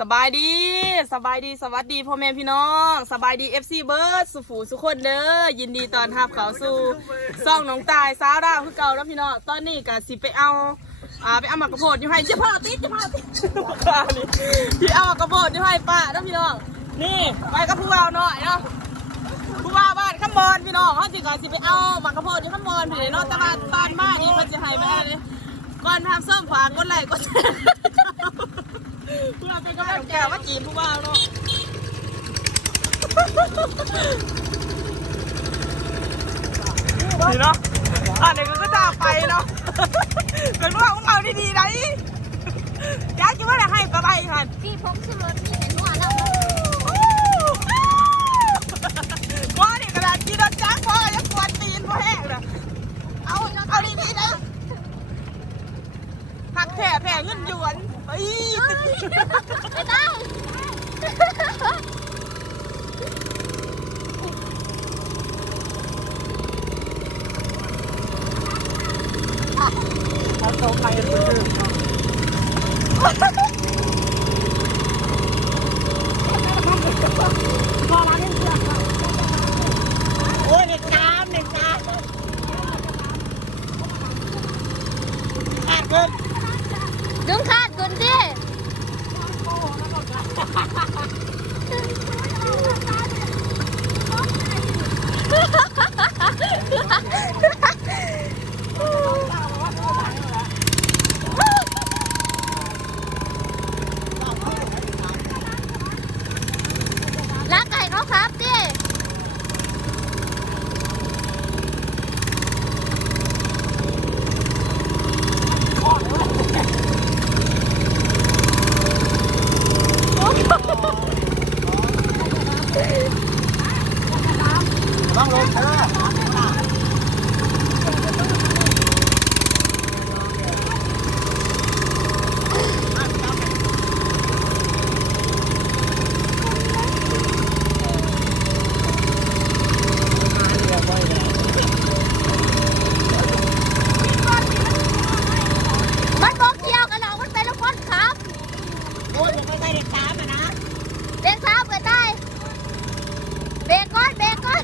สบายดีสบายดีสวัสดีพ่อแม่พี่น้อง สบายดีเอฟซีเบิร์ดสุฝูสุขคนเด้อยินดีตอนทับเขาสู่ซ่องน้องตายสาวดาวคือเก่าแล้วพี่น้องตอนนี้ก็สิไปเอาอ่าไปเอาหมากกระโพดอยู่ให้เจ้าพ่อติดเจ้าพ่อติดป้านี่ที่เอาหมากกระโพดอยู่ให้ป้าแล้วพี่น้องนี่ไปกับผู้บ่าวหน่อยเนาะผู้บ่าวบ้านข้ามบอลพี่น้องเขาสิก่อนสิไปเอาหมากกระโพดอยู่ข้ามบอลพี่เนาะแต่ว่าตอนมานี่เพิ่นจะให้ไปอะไรก่อนทำส้มฝากกดไลค์กดแชร์ผู้ เราเป็นกำลังแก่ว่าจีบผู้บ่าวเนาะนี่เนาะอะเดี๋ยวก็จะไปเนาะเป็นว่าของเราดีๆนะอีอยากคิดว่าจะให้ไปไปค่ะพี่พกขึ้นรถนี่เป็นหัวแล้วว่านี่กระดาษกีดอนจ้างพ่อยังกวนตีนพ่อแห้งเลยเอาเอาดีๆนะหักแผ่แผ่เงินหยวน เฮ้ยไม่ต้องเอาโต๊ะไปเลยโอ้ยเด็กน้ำเด็กน้ำขาดเกิน ดึงขาดกุนดิ รักไก่เขาครับดิ ต้องลงเธอ มันบอกเกี่ยวกันหรอกมันเป็นลูกคนครับ โอ้ยยังไม่ได้เด็กสามอะนะ เบรกครับเกิดได้เบรกก่อนเบรกก่อน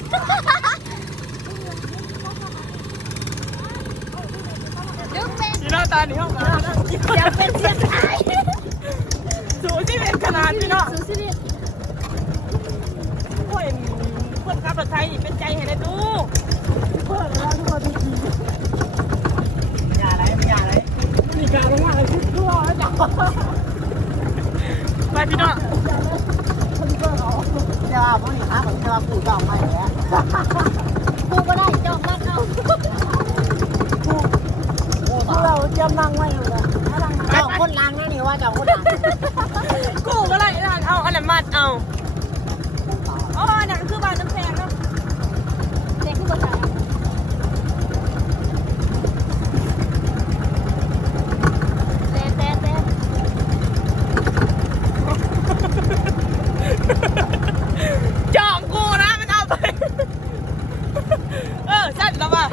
ดึงเบรก พี่น้องตาหนีห้องกัน อย่าเป็นเสียงไทย สูที่เป็ นขนาดพี่น้องสูสิริโอ้ยคนขับรถไทยเป็นใจให้ได้ดูอย่าอะไรไม่อย่าอะไรนี่การลงมาเลยทุกตัวจ้ะไปพี่น้องเจ้าพวกนี้ครับผมเจ้าปู่จอมไม่แล้วกูก็ได้จองมันเอาเราเจียมนั่งไว้เลยเจ้า คนล้างนะนี่ว่าเจ้าคนล้างกูก็เลยนั่นเอาอันนั้นมัดเอาอ๋ออันนั้นคือบานน้ำแข็งเนาะเด็กขึ้นมาใส่เต้เต้เต้จองกูนะมันเอาไป เออสั่นแล้วว่ะ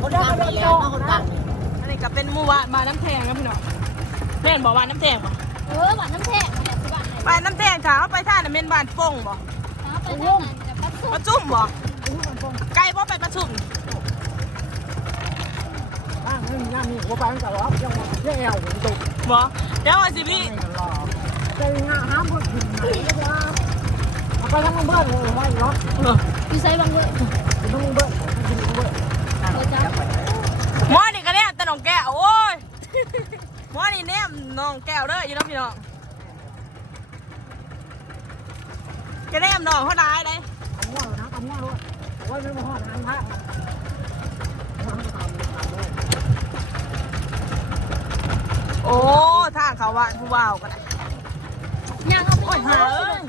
คนล้างนี่แล้วคนล้าง นี่อันนี้ก็เป็นหมู่บ้านบานน้ำแข็งนะพี่น้องแม่นบอกบานน้ำแข็งบ่เออหวานน้ำแข็งเนี่ยสิบบาทไหนบานน้ำแข็งค่ะเขาไปท่าน่ะเม่นบานโป่งบ่เอาไปทางนั้นจะปั๊บสุปดระจุ่มบ่ไกลบ่ไปประชุมล้างนี่ย่ามีหัวไปตั้งแต่ว่ายังยังแอวผมตกบ่เดี๋ยวว่าสิพี่ไม่กันหรอกเจ้าห้าห้ามพูดถึงไหนนะครับเอาไปทั้งเบิ้ลเลยไว้เนาะอยู่ใส่บางเว้ยทั้งเบิ้ลทั้งเบิ้ล เออจ้า หมอนี่ก็แนมแต่น้ องแก้วโอ้ยหมอนี่แนมน้องแก้วเด้ออยู่เนาะพี่น้องจะแนมน้องเขาได้เลยอันว่านะอันว่าด้วยว่าไม่มาหอดงานพระโอ้ทางเขาว่าผู้ว่าวกันยังเอาไปโอ้ยหาเอ้ย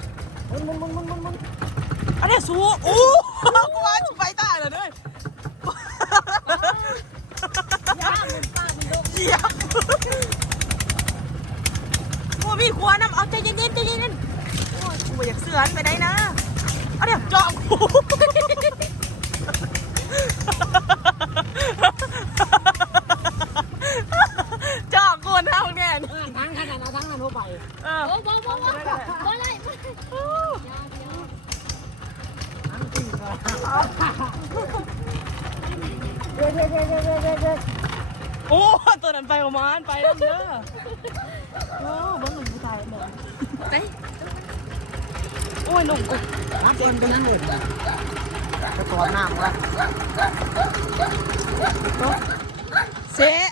มึงมึงมึงมึงมึงอันนี้สู้อู้กูว่าจะไปตายเลยเด้ย ย่ามันปากมันดุเหยียบโอ้พี่ครัวน้ำเอาใจเย็นๆใจเย็นๆโอ้ยกูอยากเสือนไปได้นะ เอาเดี๋ยวจอกกูนะพวกเนี่ย ทั้งขนาดนั้นทั้ง ไป เออ โอ้บ่บ่บ่บ่เลย อันตีก่อนเดี๋ยวเดี๋ยวเดี๋ยวเดี๋ยวเดี๋ยวเดี๋ยว โอ้ตัวนั้นไปประมาณไปแล้วเด้อโอ้เบิ้งหนุ่มผู้ชายเด้อไปโอ้ยหนุ่มกู รับเงินเป็นนั่งหมดไปตัวหน้ามึงละ เสะ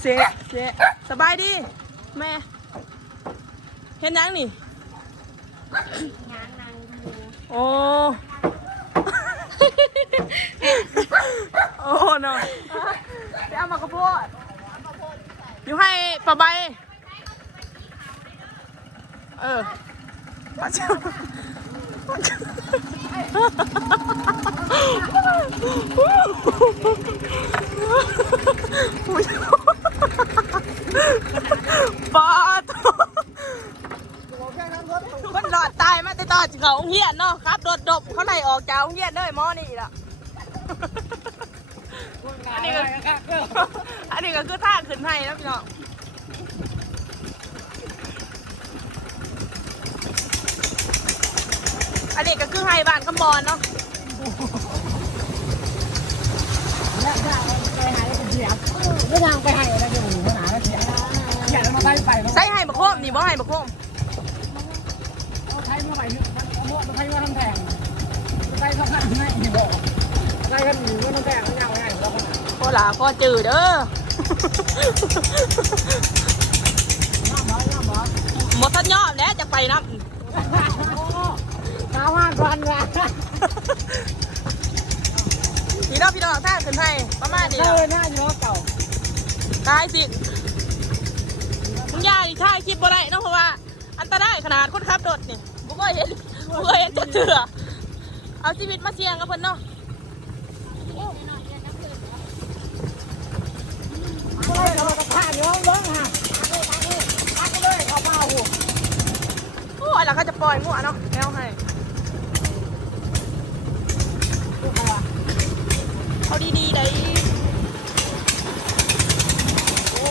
เสะเสะสบายดี แม่เห็นยังนี่งานนางโอ้โอ้เนาะไปเอามากระโพดอยู่ให้ปลาใบเออมาเจ้า ปาดคนหลอดตายมาแต่ต่อจากเขาโรงเฮียนเนาะครับโดดดบเขาไล่ออกจากโรงเฮียนเลยหมอนี่ล่ะอันนี้ก็อันนี้ก็คือท่าขึ้นให้แล้วพี่น้องอันนี้ก็คือให้บ้านคำบอลเนาะแล้วทางไปหาเสียแล้วทางไปให้แล้วจะหนีหาเสียเสี ยแล้วมาไปไปใช้ให้บักโคมนี่บ่ให้บักโคมเอาใช้มาไปเอาหมดมาใช้มาทำแทงใช้เขาพันให้บอกใช้กันหนีมาทำแทงยาวง่ายแล้วก็โคหลาพ่อจืดเด้อน้ำร้อยน้ำร้อยหมดทัดยอดแล้วจะไปนับข้าวห้าพันละพี่น้องพี่น้องท่าขึ้นให้ประมาณนี้เอเนาะอหน้าอยู่เก่าตายสิมึ งอย่าดิถ่ายคลิปบ่ได้เนาะเพราะว่า อันตรายขนาดคนขับรถนี่บ่เคยเห็นบ่เคยเห็นจะเถื่อเอาชีวิตมาเสี่ยงกับเพิ่นเนาะเฮ้ยเราจะผ่านอยู่เบิ้งฮะตักเลยเขาเมาหูโอ้ยแล้วเขาจะปล่อยมั่วเนาะแล้วให้เอาดีๆได้ โอ้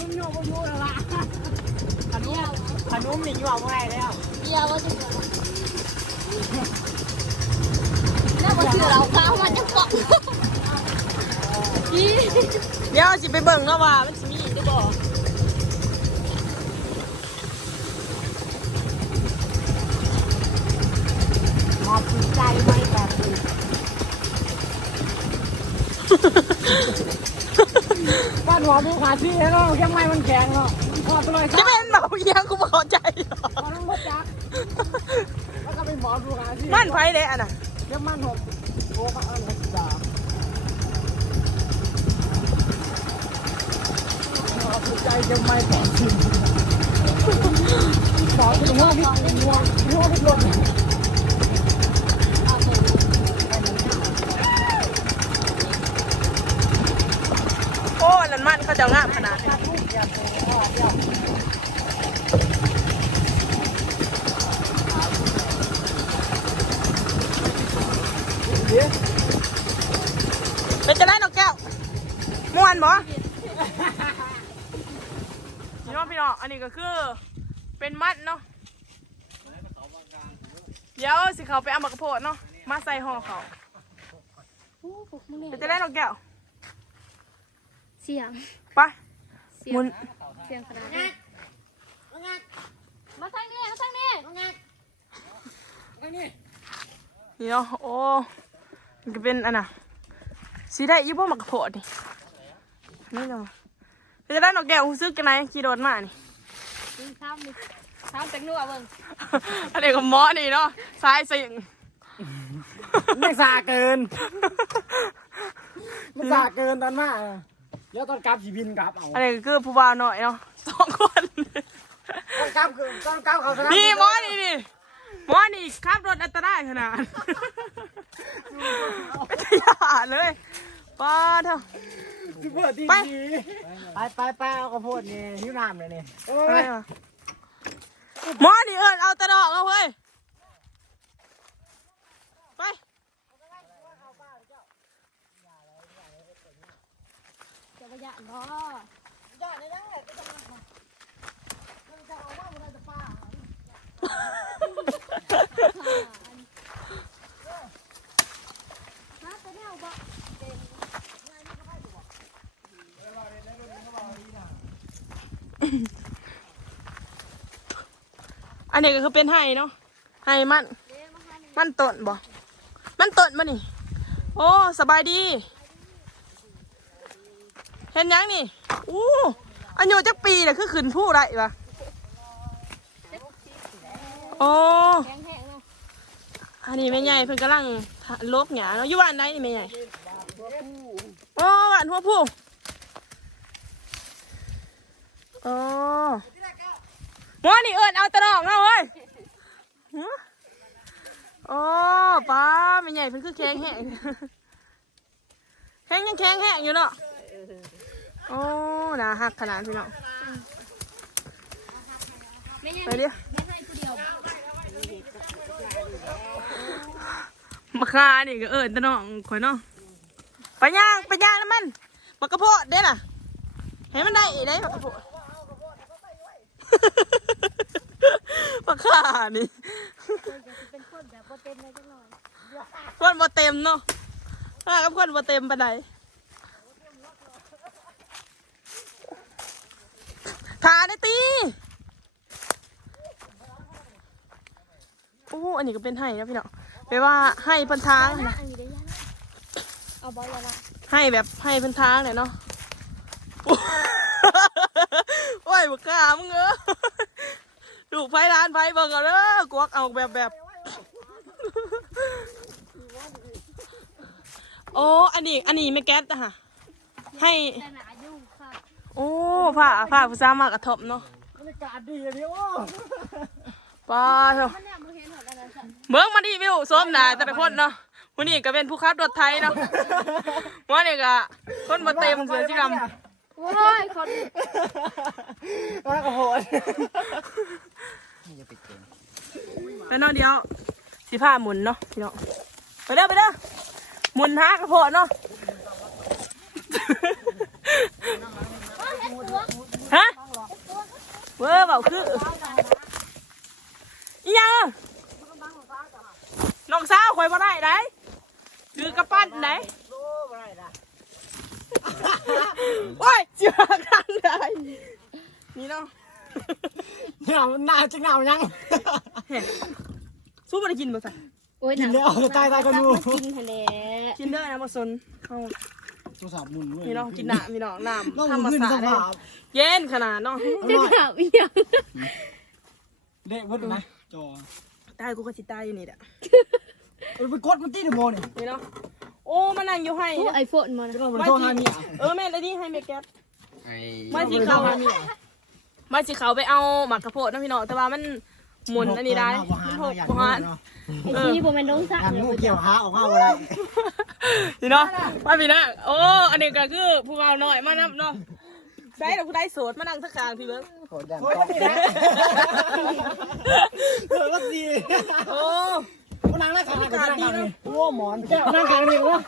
นุ่มโยมยุ่งแล้วล่ะขนม ขนมนี่อยู่เอาไว้แล้วเดียวว่าจะแล้วบ่ถือเราข้าวมันจะเกาะอีเดี๋ยวสิไปเบิ่งเนาะว่ามันสิมีอีกหรือบ่มอบใจไว้แบบนี้บ้านหัวดูขาที่แล้วยังไม่มันแข็งเนาะ พอตัวเลยจะเป็นเบาเอียงกูบ่เข้าใจหรอกพอต้องรถจักแล้วก็เป็นหมอดูขาที่มันไผเด้อันน่ะเดี๋ยวมันหกโอ้ก็เอิ้นหกสิบสามมอบใจจะไม่ขอชิมขอถึงว่าพี่งัวงัวพี่รถโอ้ยนั่นมันเขาจะงามขนาดนี้ เป็นจะได้นกแก้วม่วนบ่พี่น้องพี่น้องอันนี้ก็คือ เป็นมัดเนาะ เดี๋ยวสิเขาไปเอามากระโพดเนาะ มาใส่ห่อเขาโอ้พวกมึงเนี่ยเป็นจะได้นกแก้ว เสียงไปเสียห มุงนเสียงขนาดนี้มาทางนี้มาทางนี้นี่เนาะโอ้มันก็เป็นอันน่ะสีได้ยี่บ่มากระโพดนี่นี่เนาะเป็นจะได้นกแก้วรู้สึกกันไหนขี่รถมานี่ดึงข้ามดิข้ามจากนัวเบิ่งอันนี้ก็หมอนี่เนาะสายสิงไม่สาเกินไม่สาเกินตอนมา เดี๋ยวตอนกลับสีบินกลับเอาอันนี้ก็คือผู้บ่าวหน่อยเนาะสองคน ตอนกลับคือตอนกลับเขาสนามนี่หมอนี่นี่หมอนี่ขับรถอันตรายขนาดเป็นทยานเลยป้าเถอะซุปเปอร์ทีไป ไปไปไปเอากระโพดนี่หิวน้ำเลยนี่โอ้อะไรย วะหมอนี่เอิญเอาแตะดอกเอาเฮ้ย ไป ยะรอยอดได้ยังไงก็จะมาเราจะเอาว่าเราจะป่าฮะไปแนวบ่อันนี้ก็คือเป็นไห้เนาะไห้มัน มันต้นบ่ มันต้นมานี่ โอ้ สบายดี นยังนี่อู้อายุจักปีน่ะคือขึ้นผู้ไรปะโอ้อันนี้แม่ใหญ่เพิ่นกำลังลบหยาเนาะอยู่บ้านไหนนี่แม่ใหญ่โอ้บ้านหัวผู้โอ้หมอนี่เอิญเอาตะดอกเนาเว้ยโอ้ป้าแม่ใหญ่เพิ่นคือแข็งแห้งแข็งยังแข็งแห้งอยู่เนาะ โอ้น่าหักขนาดพี่เนาะไม่ใช่ไปเดี๋ยวไม่ให้ผู้เดียวมาคานี่ก็เอิญตะน้องข่อยเนาะไปย่างไปย่างแล้วมันบักกระโพดเด้ล่ะให้มันได้อีได้บักกระโพดมาคานี่เป็นคนแบบบ่เต็มเลยจังหน่อยคนบ่เต็มเนาะถ้ากับคนบ่เต็มปานใด ทาได้ตีโอ้อันนี้ก็เป็นไห้นะพี่เนาะแปลว่าไห้พันทางนะเอาบอลละละให้แบบให้เป็นทางเลยเนาะโอ้ยบุกกล้ามึงเออดูกไฟร้านไฟเบิ่งเอาเด้อกวกเอาแบบแบบโอ้ อันนี้ อันนี้ไม่แก๊สอะค่ะ ให้ โอ้ผ้าผ้าผู้สาวมากระทบเนาะบรรยากาศดีเลยโอ้ป้าเถอะมันเนี่ยมึงเห็นหมดแล้วนะจ๊ะเบิ่งมาดิวิวส้มหนาแต่ละคนเนาะวันนี้ก็เป็นผู้ขับรถไทยเนาะวันนี้ก็คนมาเต็มเสือจิกรรมโอ้ยคนว่ากระโหดแล้วเนาะเดี๋ยวสีผ้าหมุนเนาะพี่น้องไปเด้อไปเด้อหมุนหากระโพดเนาะ ฮะเว้อเบาคืออีหยังน้องสาวคอยมาได้ไหนคือกระปั้นไหนโอ้ยเจือกันได้นี่เนาะเหงาหน้าจะเหงายังสู้มาได้กินบ่ใส่โอ้ยกินแล้วตายตายกันดูกินทะเลกินเด้อนะบ่สนเอาโท รศัพท์มุนด้วยพี่น้องกินน้ำพี่น้องน้น้องำธรรมขึ้นศาสสตร์เด้ภาพเย็นขนาดเนาะจะถามอีหยังเละพุดนะจอตายกูก็สิตายอยู่นี่แหละเออไปกดมันตีนโมนี่นี่เนาะโอ้มานั่งอยู่ให้โอ้ไอโฟนมาจะนะต้องมันโทรหาเมียเออแม่เลยดิให้เมแก๊สไอ้มาสิเขาเขาหาเมียมาสิเขาไปเอาหมักกระโพดนะพี่น้องแต่ว่ามัน หมุนอันนี้ได้มันหกประมาณไอที่บ่แม่นดงสักงานเลยงูเกี่ยวขาออกมาอะไรนี่เนาะมาพี่นะโอ้อันนี้ก็คือผู้เอาหน่อยมานับเนาะใช่เราผู้ได้โสดมานั่งสักคางพี่เบิ้งโอ้ยดังตอกแดงเออวัดดีโอ้มานั่งนั่งขางกันนั่งขางนี่โอ้หมอนแก้วนั่งขางนี่วะ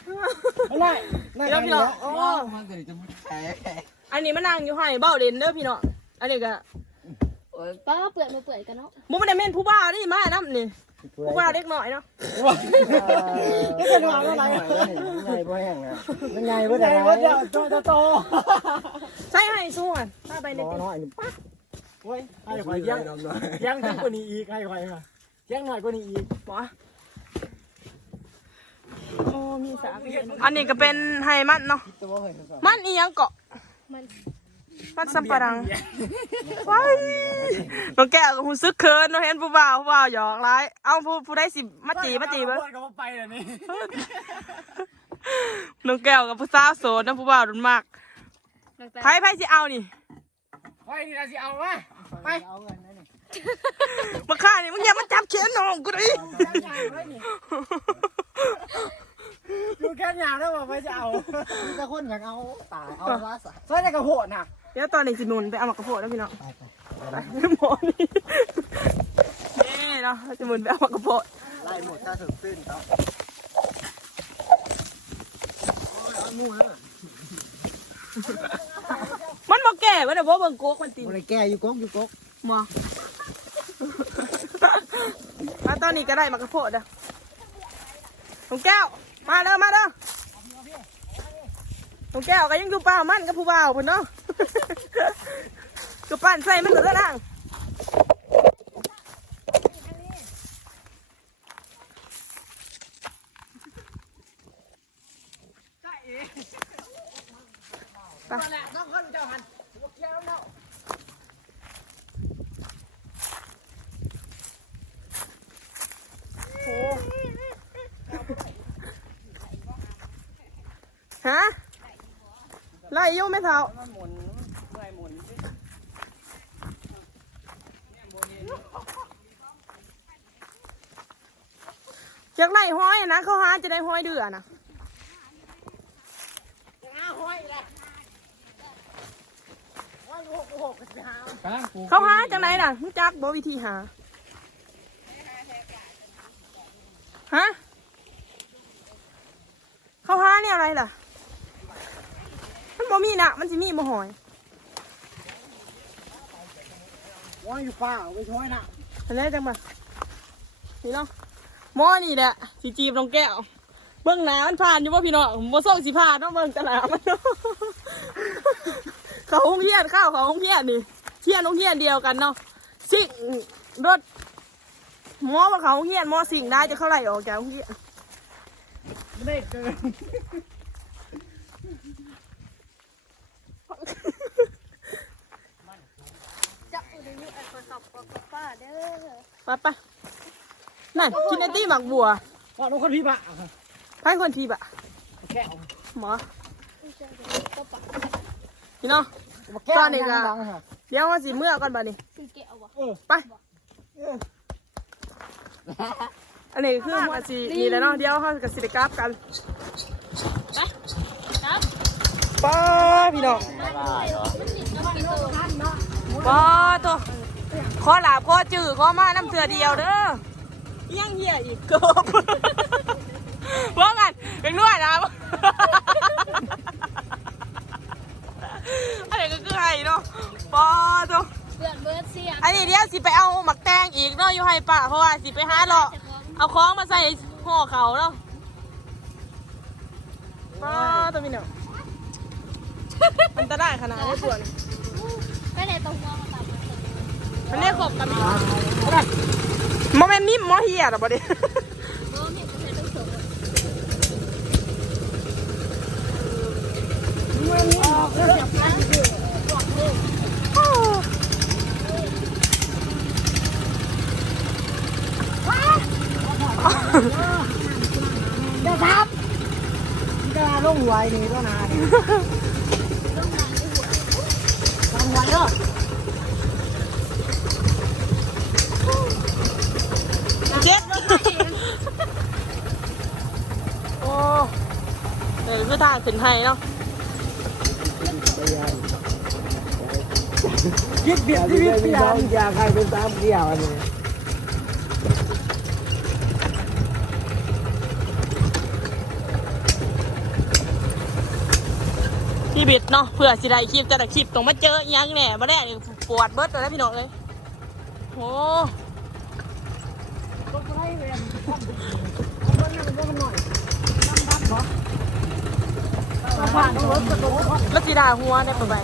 ไม่ได้นั่งเดี๋ยวขางพี่นี่น้องวะโอ้มันก็เลยจะมุดแพ้อันนี้มานั่งอยู่ให้เบ้าเด่นเด้อพี่น้องอันนี้ก็ ป้าเปื่อยมาเปื่อยกันเนาะมุกมันได้เม่นผู้บ่าวนี่มาน้ำนี่ผู้บ่าวเล็กหน่อยเนาะนี่เป็นวางอะไรใหญ่บ่แห้งเลยเป็นไงวะเดี๋ยวเดี๋ยวโตโตโตใช่ให้สู้อะถ้าไปในน้ติ๊กอยโอ้ยให้ข่อยยังยังขึ้นกว่านี้อีกให้ข่อยค่ะยังหน่อยกว่านี้อีกบ่โอ้มีสามอันนี้ก็เป็นไฮมันเนาะตัวเฮ้ยมันอีหยังเกาะมัน มันสัมปะรังว้ายน้องแก้วก็หูซึกเคินเนาะเห็นผู้บ่าวผู้บ่าวหยอกร้าย เอาผู้ผู้ได้สิมาจีมาจีเบิ้งก็ไปเลยนี่น้องแก้วกับผู้สาวโสดนะผู้บ่าวรุ่นมากไพ่ไพ่สิเอานี่ไปนี่เราสิเอาวะไปเอาเงินนี่มาฆ่านี่มึงอย่ามาจับเขียนน้องกูดิ ดูแค่ยางแล้วบอกไปจะเอาจะคนอยากเอาตายเอาซะใส่ในกระโหดน่ะเดี๋ยวตอนนี้สิหนุนไปเอาหมากกระโพดแล้วพี่น้องไปหมอนี่นี่เนาะเราจะหมุนไปเอาหมากกระโพดไล่หมดถ้าถึงสิ้นครับมันบ่แก่วะเดี๋ยวบ่เบิ่งโก๊กมันตีอะไรแกอยู่ก๊กอยู่ก๊กหมอมาตอนนี้ก็ได้หมากกระโพดอะน้องแก้ว มาเด้อมาเด้อน้องแก้วก็ยังอยู่เปล่ามันกับผู้บ่าวพุ่นเนาะ ก็ปั่นใส่มันเหลือล่าง ฮะไล่ยุ่งไหมเท้ามันหมุนเมื่อยหมุนอยากไล่ห้อยนะเขาหาจะได้ห้อยเดือนะเขาหาจังไหนน่ะรู้จักบ่วิธีหา ฮะเขาหาเนี่ยอะไรล่ะ มันบ่มีนะ มันสิมีบ่หอยว่าอยู่ป่าเอาไปช่วยนะอันนี้จังมาพี่น้องหม้อนี่แหละสิจีบน้องแก้ว เบื้องหน้ามันผ่านอยู่ว่าพี่น้องผมบ่ส่งสิผ่านเนาะเบื้องตลาดมันเนาะเขาห้องเฮียนข้าวเขาห้องเฮียนนี่เฮียนห้องเฮียนเดียวกันเนาะสิ่งรถหมอว่าเขาห้องเฮียนหมอสิ่งได้จะเข้าไรออกจากห้องเฮียนไม่ได้เกิน จับอุดยุไอ้คนขับรถ ป้าเด้อไปไปนั่นกินไอตี้หมักบัวพ่อน้องคนพี่ปะไพ่คนทีบะแก้วหมอพี่น้องมาแก้วตอนนี้ก็ดังๆค่ะเดี๋ยวว่าสิเมื่อก่อนบ่นี่คือเกะเอาวะเออไปอันนี้คือมันสินี่แหละเนาะเดี๋ยวเขากับสิได้กราฟกันครับป้าพี่น้องป้าตัว ขอหลาบขอจื้อขอมาน้ำเถื่อเดียวเด้อยังเหี้ยอีกเกือบว่ากันเป็นนวดนะอันนี้ก็คือไห้เนาะป้าตัวเบื่อเบื่อเสียงอันนี้เดี๋ยวสิไปเอาหมักแตงอีกเนาะอยู่ให้ป่าเพราะว่าสิไปหาเลาะเอาของมาใส่ห่อเขาเนาะป้าตัวพี่น้องอันตรายขนาดนี้ปวดไม่ได้ตรงมอง มาตามมามันเรียกขบกันโมเมนต์มิมมอเฮียหรอบ่ดิเออเนี่ยมันใช้ต้องสวมเดี๋ยวครับจะลงหวยนี่ก็นานทำหวยเด้อ เจ็ดโอ้เดี๋ยว คือทางขึ้นไทยเนาะคิดเบียดชีวิตเบียนอยากให้เป็นตามเกี่ยวอันนี้พี่บิดเนาะเผื่อสิได้คลิปแต่ละคลิปต้องมาเจอยังแหน่มาแรกนี่ปวดเบิดเลยนะพี่น้องเลยโอ้ ต้องไล่เวียนทำเบิ้ลมันก็มันหน่อยน้ำพัดบ่ผ่านรถกระโดด แล้วสีดาหัวเนี่ยไปไป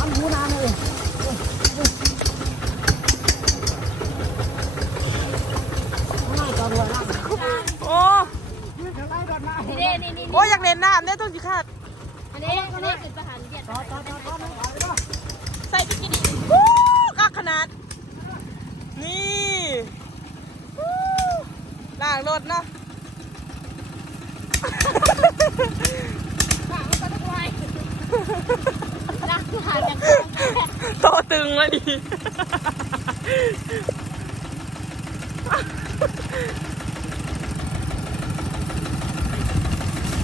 อันหัวน้ำเลยโอ้โอ้อยากเล่นน้ำเนี่ยต้องสิคาดอันนี้อันนี้คือประหารเดียด จอดจอดจอดจอดไม่ไหวแล้ว ใส่บิกินี่วู้กักขนาด นี่วู้ล้างรถเนาะ รักคือหาจัง โตตึงเล ยดิ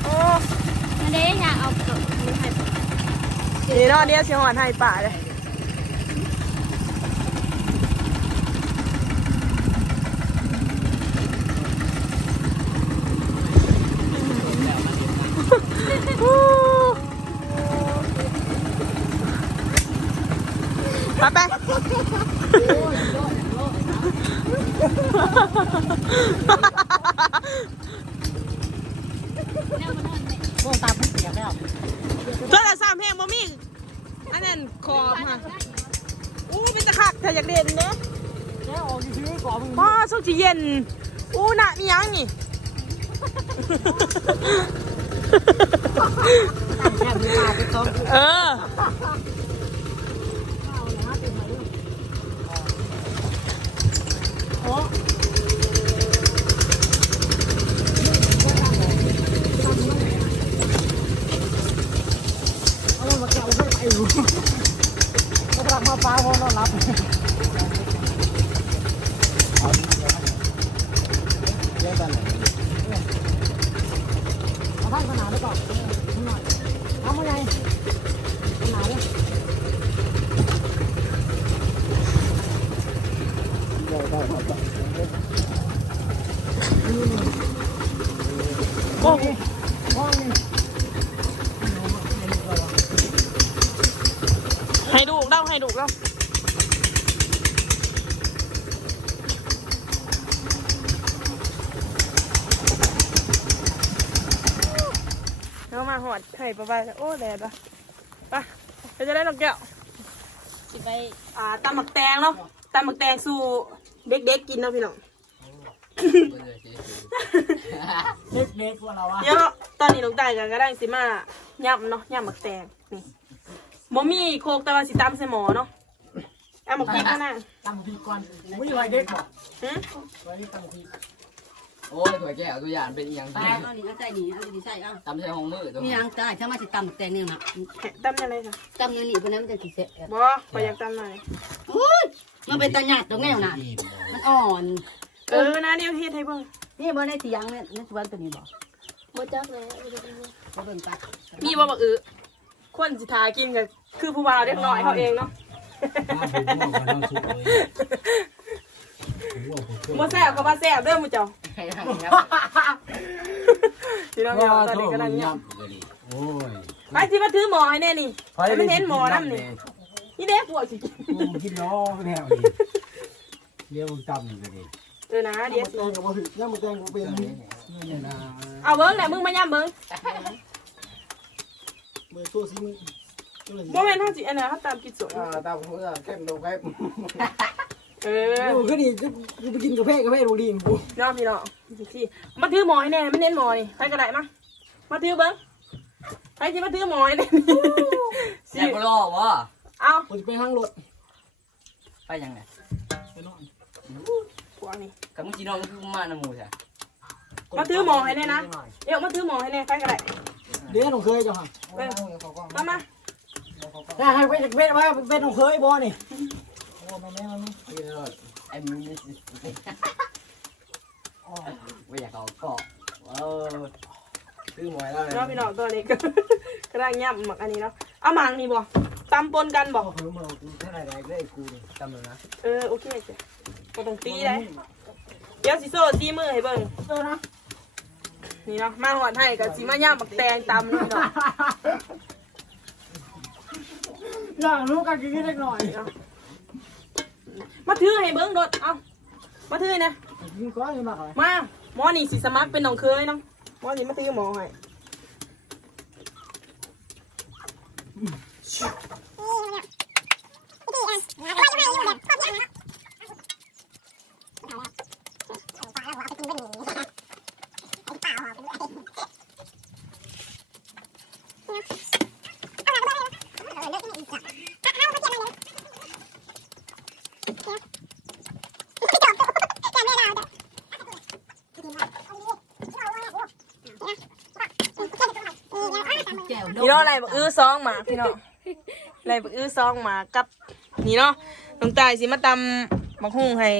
โอ้อันนี้อยากเอาเกิดมีใครนี่เนาะเดี๋ยวสิหอนให้ป่าเลยวู้ไปไป แนวมันนั่นเนี่ย พวกตามผู้เสียแล้วโทรศัพท์แพงบ่มีอันนั้นขอบค่ะอู้เป็นตะขักถ้าอยากเด่นเนาะแค่ออกซื้อก่อนมึงพ่อสุกจีเย็น อู้หนะมีหยังนี่แค่มีมาไปต้มเออโอ้ เยอะกันเลย เอาท่านขนาดไปก่อนทำหน่อยทำยังไงขนาดเลย ได้ได้ครับ โอ้ยห้องให้ดูเล่าให้ดูเล่าแล้วมาหอดไข่ประบาโอ้แดดอะไปเราจะได้ดอกแก้วสิไปอ่าตำหมักแตงเนาะตำหมักแตงสู่เด็กๆกินเนาะพี่น้อง เล็กๆพวกเราอะเดี๋ยวตอนนี้น้องตายกันก็ได้สิมาย่ำเนาะย่ำหมักแตงนี่บ่มีโคกแต่ว่าสิตำใส่หมอเนาะเอาหมักพริกข้างหน้าตั้งพีก่อนไม่ไหวเด็กหรอกหึไว้ตั้งพีโอ้ยถั่วแก้วตัวอย่างเป็นอย่างไปเอานี่เอาใจนี่เอาดีใส่เอาตำใส่ห้องมือตัวมีนางตายถ้ามาสิตำแต่นี่นะตำยังไงคะตำนี่นี่พวกนั้นมันจะสิเสะบ่ขออยากตำหน่อยอุ้ยมันเป็นตาหยาดตรงแนวน่ะมันอ่อน เออนะเดี๋ยวเฮ็ดให้เบิ่ง นี่บ่ได้สิยังเนี่ยในสวนตัวนี้บ่บ่จักเลยบ่เบิ่งไปมีบ่บักอือคนสิทากินก็คือผู้บ่าวเรียบร้อยเขาเองเนาะบ่แซ่บก็บ่แซ่บเด้อหมู่เจ้าพี่น้องๆตอนนี้กำลังย่ำโอ้ยไปสิมาถือหมอให้แน่นี่ให้มันเห็นหมอนํนี่นี่เด้พวกสิกินกูกินล้อแนวดิเดี๋ยวมึงจำกันดิ เออนะเดี๋ยวสิแตงกับว่าถึงย่ามึงแตงกูเป็นนี่นะเอาเบิ่งแหละมึงมาย่ำเบิ่งมือตัวสิมึงบ่แม่นเฮาสิอันนั้นเฮาตามกินสดอ่าตำหัวเข้มลงไปเออกูก็ดีกูไปกินกาแฟกาแฟโรดีนกูน้องพี่น้องที่มาถือหมอให้แน่มันเน้นหมอนี่ไปก็ได้มามาถือเบิ้งไปที่มาถือหมอให้แน่เสียบล้อวะเอากูจะไปห้างรถไปยังไงไปนอน พวกนี้กับมึงจีน้องก็คือมาหน้าหมูใช่มาถือหมอให้แน่นะเดี๋ยวมาถือหมอให้แน่ไปก็ได้เดี๋ยวน้องเคยจ้ะฮะเออมามาถ้าให้เป็นเป็นว่าเป็นน้องเคยบ่นี่โอ้แม่แม่มันพี่รถไอ้มึงนี่ไม่อยากเอาเกาะเออคือหมวยแล้วเลยน้องพี่น้องตัวนี้ก็กำลังย่ำหมักอันนี้เนาะเอาหมังนี่บ่ตำปนกันบ่บอกเพิ่มมากูเท่าไหร่ได้ได้กูนี่จำเลยนะเออโอเคจ้ะ บ่ต้องตีเลยเดี๋ยวสิโซ่ตีมือให้เบิ่งเออนะนี่เนาะมาหอดให้กับสิมาย่ำหมักแตงตำเนาะอยากรู้กันกินเล็กหน่อยมาถือให้เบิ่งโดดเอามาถือนะกินก้อนนี่มากเลยมาหมอนี่สิสมัครเป็นน้องเคยเนาะหมอนี่มาตื้อหมอให้ แก้วด พี่น้องอะไรบักอื้อ ซองหมาพี่น้องอะไรบักอื้อซองหมากับนี่เนาะน้องตายสิมาตำบักฮุ่งให้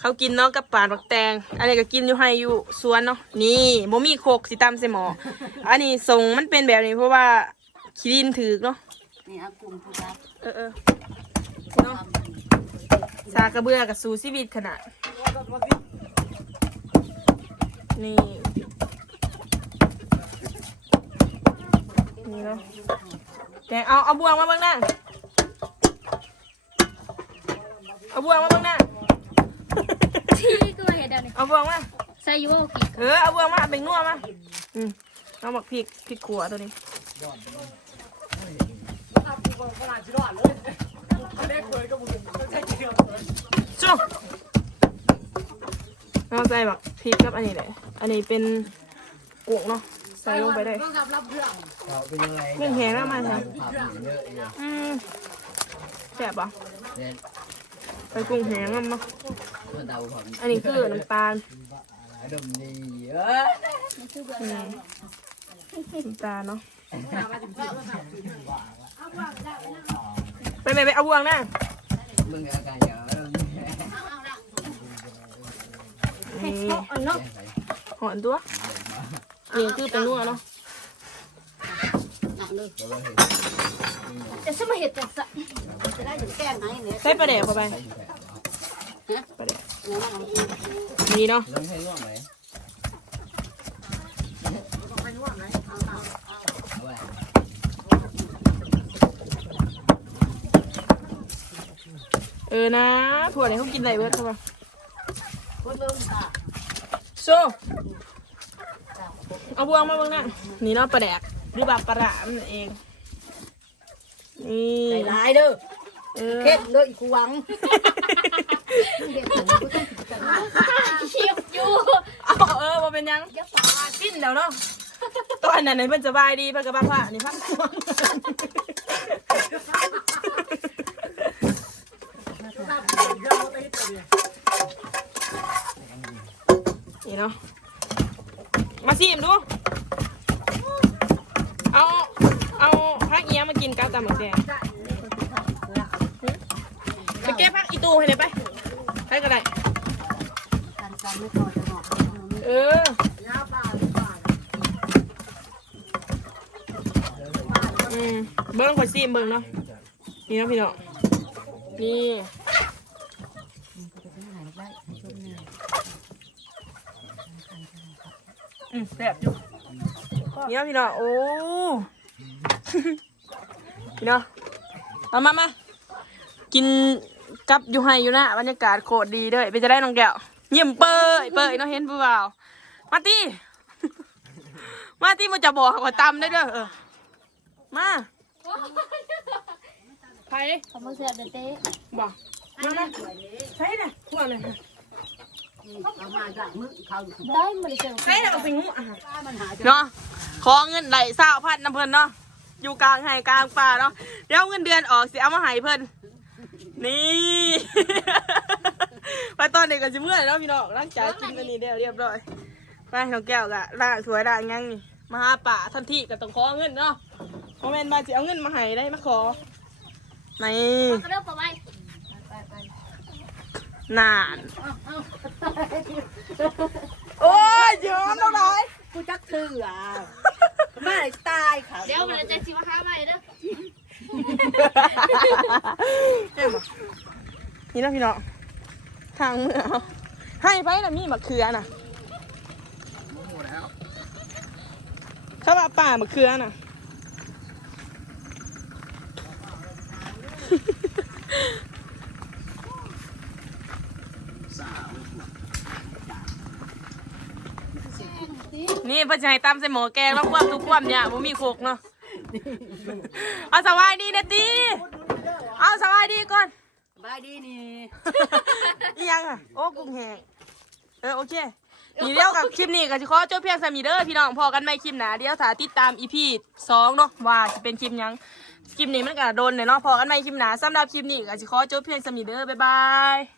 เขากินเนาะกับปาดบักแตงอันนี้ก็กินอยู่ให้อยู่สวนเนาะนี่บ่มีโคกสิตำใส่หมออันนี้ทรงมันเป็นแบบนี้เพราะว่าขี้ดินถือเนาะนี่อากลุ่มผู้ชายเออเออเนาะสากระเบือกับสู้ชีวิตขนาดนี่ นี่เนาะแกงเอาเอาบวงมาเบ้างหน้าเอาบวงมาเบ้างหน้าที่ก็มาเฮ็ดเดี๋ยวนี้เอาบวงมาใส่อยู่บ่กินเออเอาบวงมาเป็นนัวมาอืมเอาหมักพริกพริกขัวตัวนี้ขนาดชิรอดเลยไม่ได้เคยก็มึงใช่เดียวเลยจุ๊บเอาใส่หมักพริกกับอันนี้เลยอันนี้เป็นกุ้งเนาะใส่ลงไปเลยต้องรับเรื่องเป็นยังไงเรื่องแหงแล้วมาครับผับเยอะเยอะอืมแซ่บปะเด่นใส่กุ้งแหงแล้วมาคนเดาผมอันนี้คือน้ำตาลดมดีเอออืมน้ำตาลเนาะไปไปไปเอาบวงนะมึงอาการเยอะนี่อันเนาะหอนตัว นี่คือเป็นนัวเนาะหนักเลยจะสมาเห็ดจังสะจะได้ถึงแก้งไหนเนี่ยใส่ปลาแดกเข้าไปปลาแดกนี่เนาะลงให้ร่วงไหมเออนะผัวเนี่ยเขากินอะไรเบิร์ดเข้าไปคนเบิ่งค่ะโซ เอาบวงมาเบ้างนะนี่เนาะปลาแดกหรือแบบปลาร้ามันเองนี่ใส่ร้ายเด้อเออ เข้มเด้ออีกหวังเชียบอยู่เอาเออมาเป็นยังสิ้นเดี๋ยวเนาะตอนนั้นไหนเพิ่นสบายดีเพิ่นกับบ้าผ้านี่พักนี่เนาะ มาซิมดู เอา เอาพักเอี้ยมากินกับตำหมึกแดงไปแก้พักอีตูให้หน่ยไปไปก็ได้การการไหอกเอออืมเบิ้งคอซีมเบิ้งเนาะนี่เนาะพี่เนาะนี่อืม แซ่บอยู่นี่เนาะพี่เนาะโอ้พี่เนาะมามามากินกับอยู่ให้อยู่นะบรรยากาศโคตรดีเด้อไปจะได้น้องแก้วเยี่ยมเปยเปยเนาะเห็นผู้บ่าวมาตีมาตีมันจะบอกเขาตำได้เด้อเออมาใครขอบคุณเสียเดเต้บอกมามาใช่เลยพวกเลย เอามาจากมือเขาได้มาเลยเจอใช่เลยเอาไปงูอะมันหาเนาะขอเงินไหลสาวพันน้ำเพิ่นเนาะอยู่กลางไห้กลางป่าเนาะเดี๋ยวเงินเดือนออกเสิเอามาให้เพิ่นนี่ไปตอนเด็กก็สิเมื่อยเนาะพี่น้องร่างกายกินกันนี่เดียวเรียบร้อยไปน้องแก้วกะร่างสวยร่างยังนี่มาหาป่าทันทีก็ต้องขอเงินเนาะโมเมนต์มาสิเอาเงินมาให้ได้มาขอนี่กระเริ่มไป นาน โอ้ยเยอะเท่าไหร่กูจักถืออะมาเลยตายเขาเดี๋ยวมันจะชิวห้าใหม่เด้อนี่นะพี่น้องทางเมืองให้ไปนะมีมะเขือน่ะเขาว่าป่ามะเขือน่ะ นี่เพื่อจะให้ตำใส่หมอแกงแล้วควบทุกควบเนี่ยมันมีโคกเนาะเอาสบายดีนะตีเอาสบายดีก่อนบายดีนี่อีหยังอะโอ้กุ้งแห้งเออโอเคนี่เดียวกับคลิปนี้ก็จะขอจบเพียงสามีเด้อพี่น้องพอกันไม่คลิปหนาเดี๋ยวถ้าติดตามอีพีสองเนาะว่าจะเป็นคลิปหยังคลิปนี้มันก็โดนเลยเนาะพอกันไม่คลิปหนาสำหรับคลิปนี้ก็จะขอจบเพียงสามีเด้อบ๊ายบาย